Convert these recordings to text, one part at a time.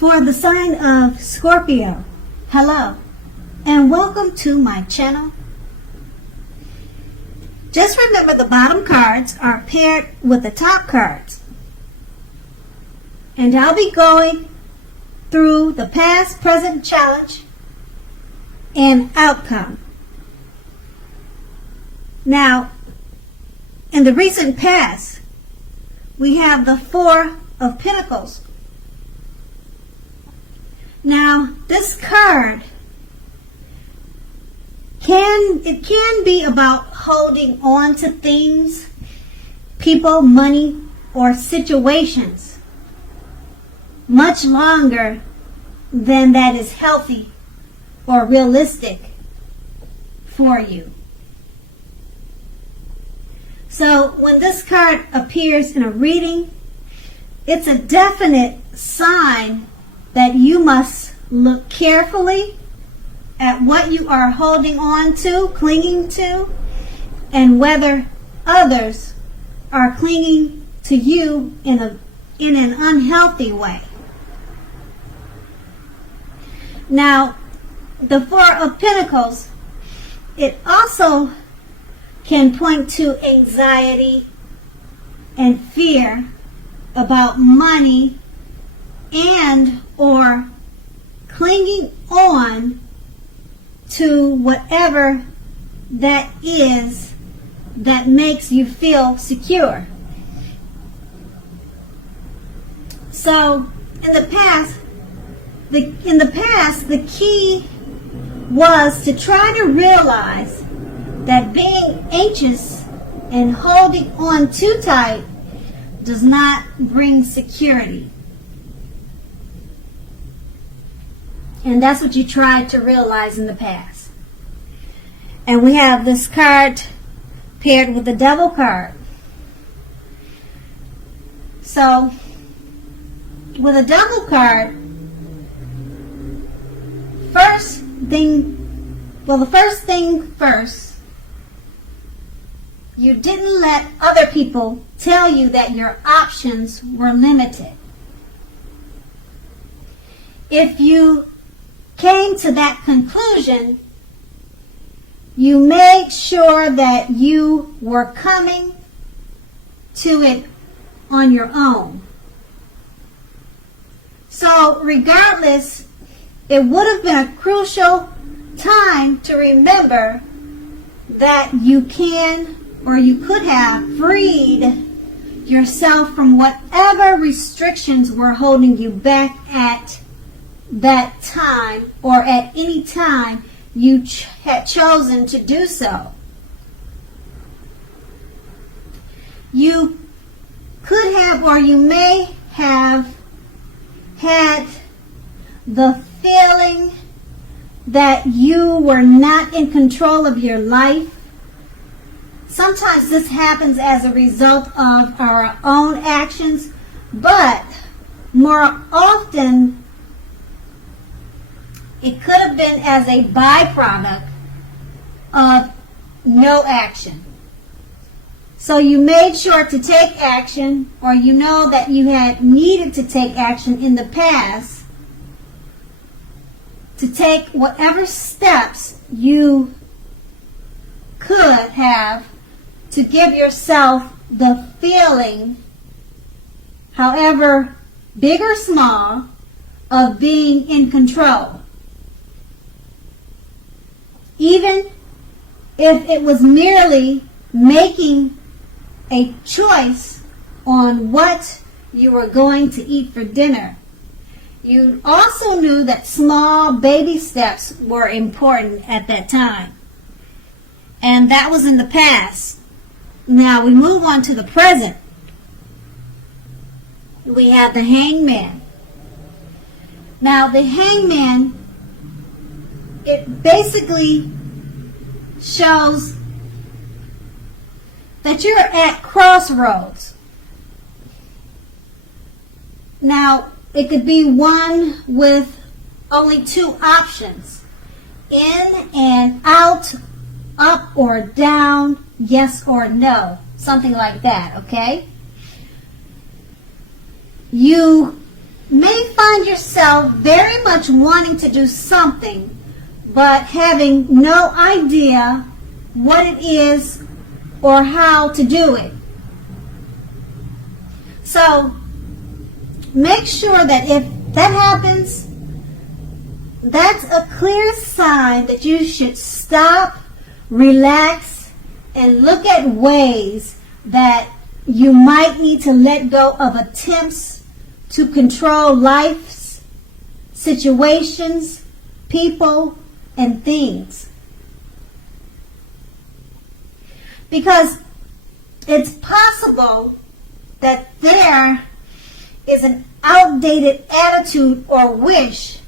For the sign of Scorpio, hello, and welcome to my channel. Just remember the bottom cards are paired with the top cards. And I'll be going through the past, present, challenge, and outcome. Now, in the recent past, we have the Four of Pentacles. Now, this card can be about holding on to things, people, money, or situations much longer than that is healthy or realistic for you. So when this card appears in a reading, it's a definite sign that you must look carefully at what you are holding on to, clinging to, and whether others are clinging to you in an unhealthy way. Now, the Four of Pentacles, it also can point to anxiety and fear about money and or clinging on to whatever that is that makes you feel secure. So in the past, the key was to try to realize that being anxious and holding on too tight does not bring security. And that's what you tried to realize in the past. And we have this card paired with the Devil card. So, with a Devil card, the first thing first, you didn't let other people tell you that your options were limited. If you came to that conclusion, you made sure that you were coming to it on your own. So regardless, it would have been a crucial time to remember that you can or you could have freed yourself from whatever restrictions were holding you back at that time or at any time you had chosen to do so. You could have or you may have had the feeling that you were not in control of your life. Sometimes this happens as a result of our own actions, but more often it could have been as a byproduct of no action. So you made sure to take action, or you know that you had needed to take action in the past to take whatever steps you could have to give yourself the feeling, however big or small, of being in control. Even if it was merely making a choice on what you were going to eat for dinner. You also knew that small baby steps were important at that time. And that was in the past. Now we move on to the present. We have the Hangman. Now the Hangman, it basically shows that you're at crossroads. Now, it could be one with only two options: in and out, up or down, yes or no, something like that, okay? You may find yourself very much wanting to do something, but having no idea what it is or how to do it. So make sure that if that happens, that's a clear sign that you should stop, relax, and look at ways that you might need to let go of attempts to control life's situations, people, and things. Because it's possible that there is an outdated attitude or wish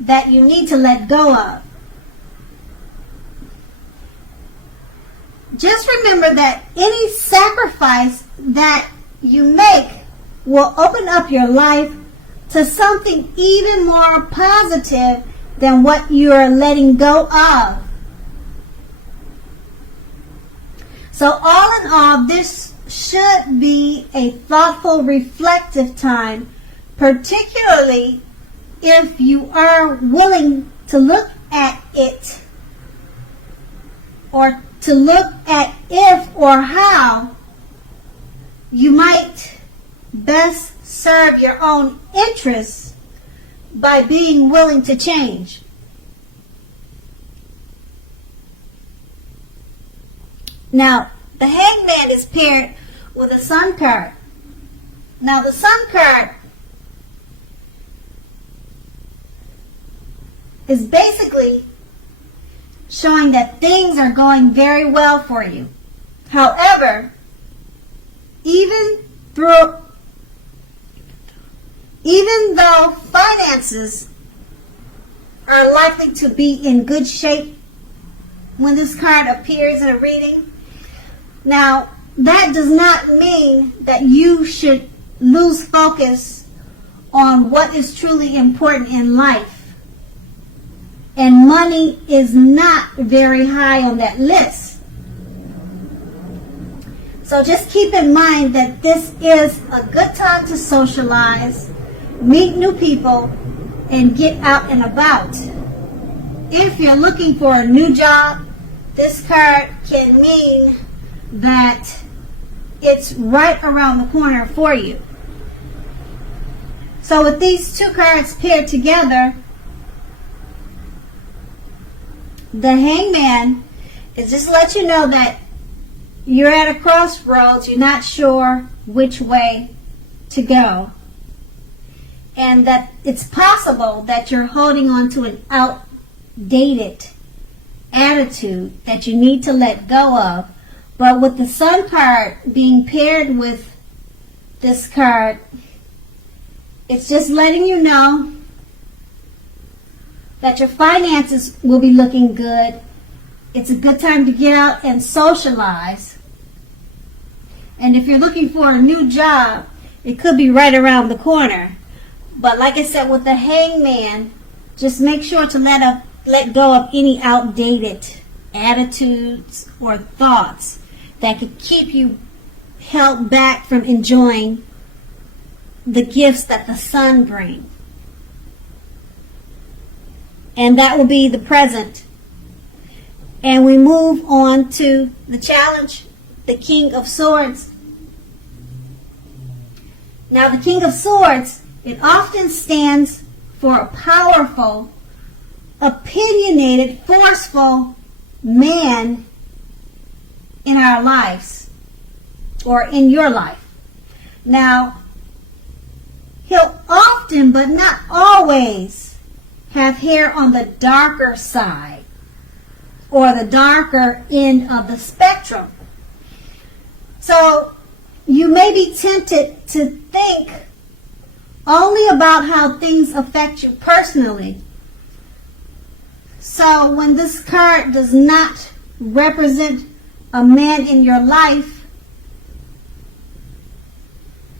that you need to let go of. Just remember that any sacrifice that you make will open up your life to something even more positive than what you are letting go of. So all in all, this should be a thoughtful, reflective time, particularly if you are willing to look at it, or to look at if or how you might best serve your own interests by being willing to change. Now, the Hangman is paired with a Sun card. Now, the Sun card is basically showing that things are going very well for you. However, even though finances are likely to be in good shape when this card appears in a reading, now that does not mean that you should lose focus on what is truly important in life. And money is not very high on that list. So just keep in mind that this is a good time to socialize, meet new people, and get out and about. If you're looking for a new job, this card can mean that it's right around the corner for you. So with these two cards paired together, the Hangman is just to let you know that you're at a crossroads, you're not sure which way to go. And that it's possible that you're holding on to an outdated attitude that you need to let go of. But with the Sun card being paired with this card, it's just letting you know that your finances will be looking good. It's a good time to get out and socialize. And if you're looking for a new job, it could be right around the corner. But like I said, with the Hangman, just make sure to let go of any outdated attitudes or thoughts that could keep you held back from enjoying the gifts that the Sun brings. And that will be the present. And we move on to the challenge, the King of Swords. Now, the King of Swords, it often stands for a powerful, opinionated, forceful man in our lives, or in your life. Now, he'll often, but not always, have hair on the darker side or the darker end of the spectrum. So you may be tempted to think only about how things affect you personally. So when this card does not represent a man in your life,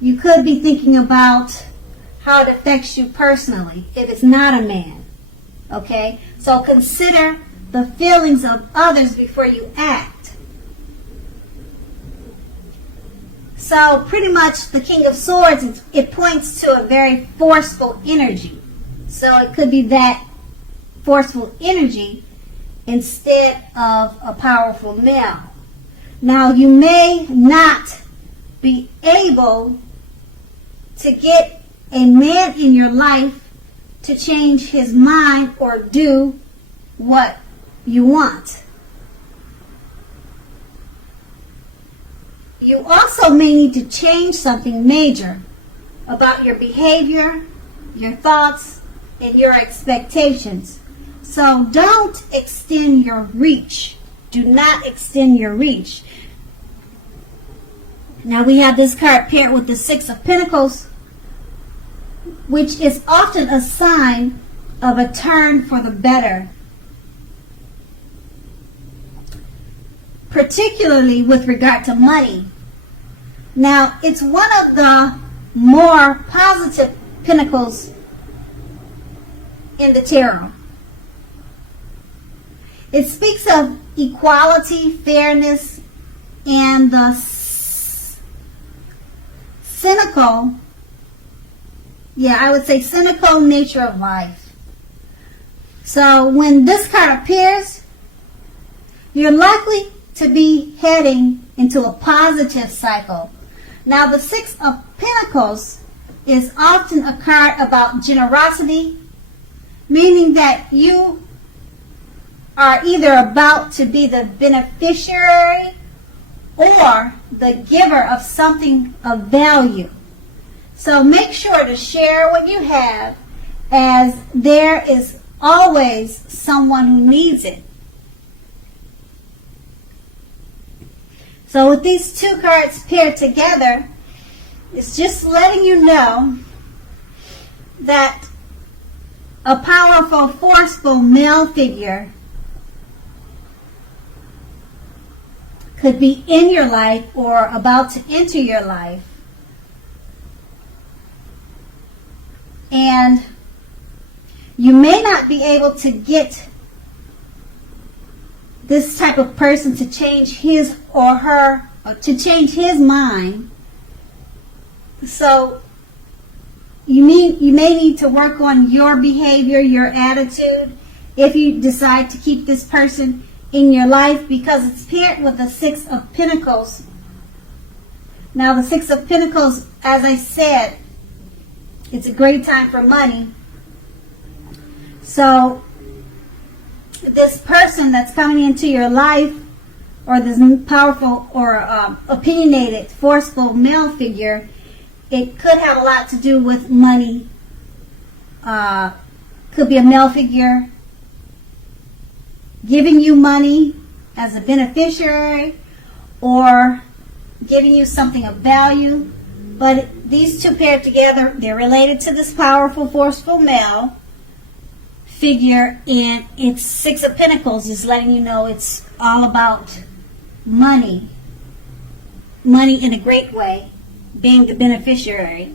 you could be thinking about how it affects you personally if it's not a man. Okay? So consider the feelings of others before you act. So pretty much the King of Swords, it points to a very forceful energy. So it could be that forceful energy instead of a powerful male. Now you may not be able to get a man in your life to change his mind or do what you want. You also may need to change something major about your behavior, your thoughts, and your expectations. So don't extend your reach. Do not extend your reach. Now we have this card paired with the Six of Pentacles, which is often a sign of a turn for the better, particularly with regard to money. Now, it's one of the more positive pentacles in the tarot. It speaks of equality, fairness, and the cynical nature of life. So when this card appears, you're likely to be heading into a positive cycle. Now the Six of Pentacles is often a card about generosity, meaning that you are either about to be the beneficiary or the giver of something of value. So make sure to share what you have, as there is always someone who needs it. So with these two cards paired together, it's just letting you know that a powerful, forceful male figure could be in your life or about to enter your life. And you may not be able to get this type of person to change his or her, or to change his mind. So you may need to work on your behavior, your attitude, if you decide to keep this person in your life, because it's paired with the Six of Pentacles. Now the Six of Pentacles, as I said, it's a great time for money. So this person that's coming into your life, or this powerful or opinionated, forceful male figure, it could have a lot to do with money. Could be a male figure giving you money as a beneficiary or giving you something of value. But these two paired together, they're related to this powerful, forceful male figure, and it's Six of Pentacles is letting you know it's all about money. Money in a great way, being the beneficiary.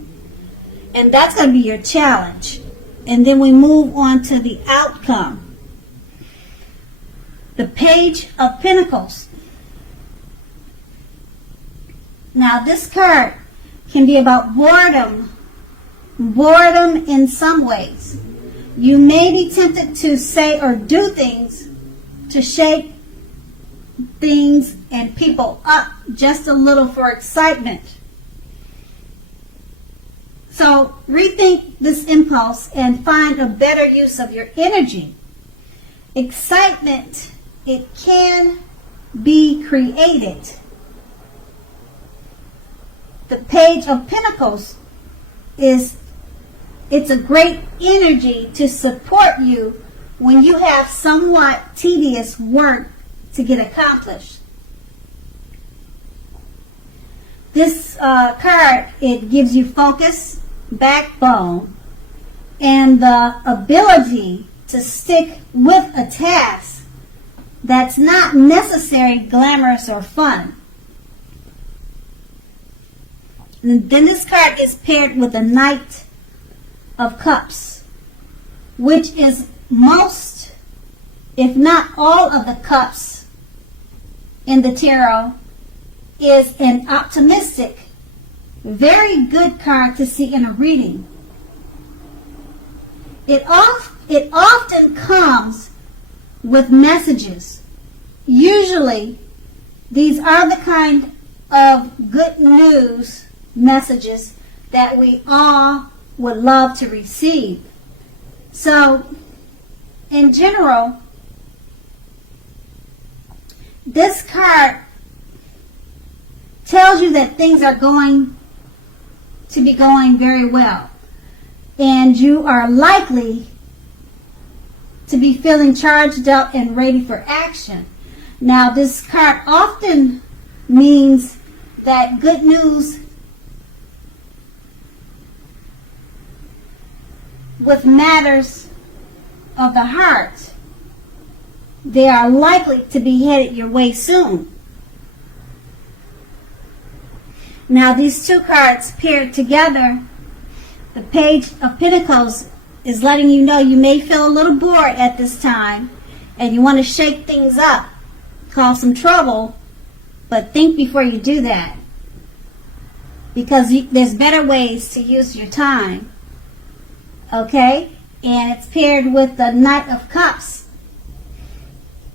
And that's going to be your challenge. And then we move on to the outcome. The Page of Pentacles. Now this card can be about boredom. Boredom in some ways. You may be tempted to say or do things to shake things and people up just a little for excitement. So rethink this impulse and find a better use of your energy. Excitement, it can be created. The Page of Pentacles it's a great energy to support you when you have somewhat tedious work to get accomplished. This card, it gives you focus, backbone, and the ability to stick with a task that's not necessarily glamorous or fun. And then this card is paired with the Knight of Cups, which is most, if not all, of the cups in the tarot, is an optimistic Very good card to see in a reading. It often comes with messages. Usually, these are the kind of good news messages that we all would love to receive. So, in general, this card tells you that things are going to be going very well, and you are likely to be feeling charged up and ready for action. Now, this card often means that good news with matters of the heart, they are likely to be headed your way soon. Now, these two cards paired together, the Page of Pentacles is letting you know you may feel a little bored at this time and you want to shake things up, cause some trouble, but think before you do that, because there's better ways to use your time. Okay? And it's paired with the Knight of Cups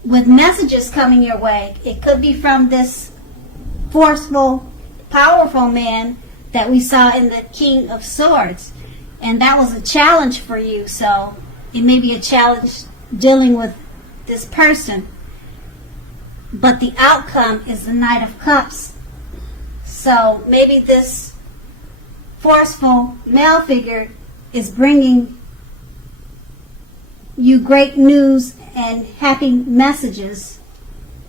with messages coming your way. It could be from this forceful, powerful man that we saw in the King of Swords. And that was a challenge for you. So it may be a challenge dealing with this person. But the outcome is the Knight of Cups. So maybe this forceful male figure is bringing you great news and happy messages,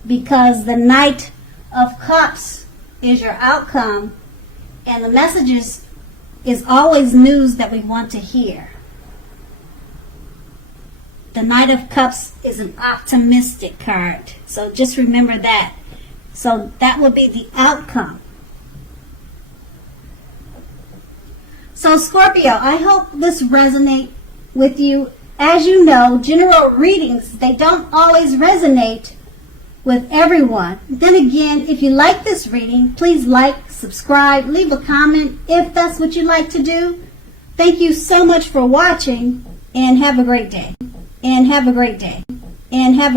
because the Knight of Cups is your outcome, and the messages is always news that we want to hear. The Knight of Cups is an optimistic card, so just remember that. So that will be the outcome. So Scorpio, I hope this resonates with you. As you know, general readings, they don't always resonate with everyone. Then again, if you like this reading, please like, subscribe, leave a comment if that's what you like to do. Thank you so much for watching, and have a great day. And have a great day. And have a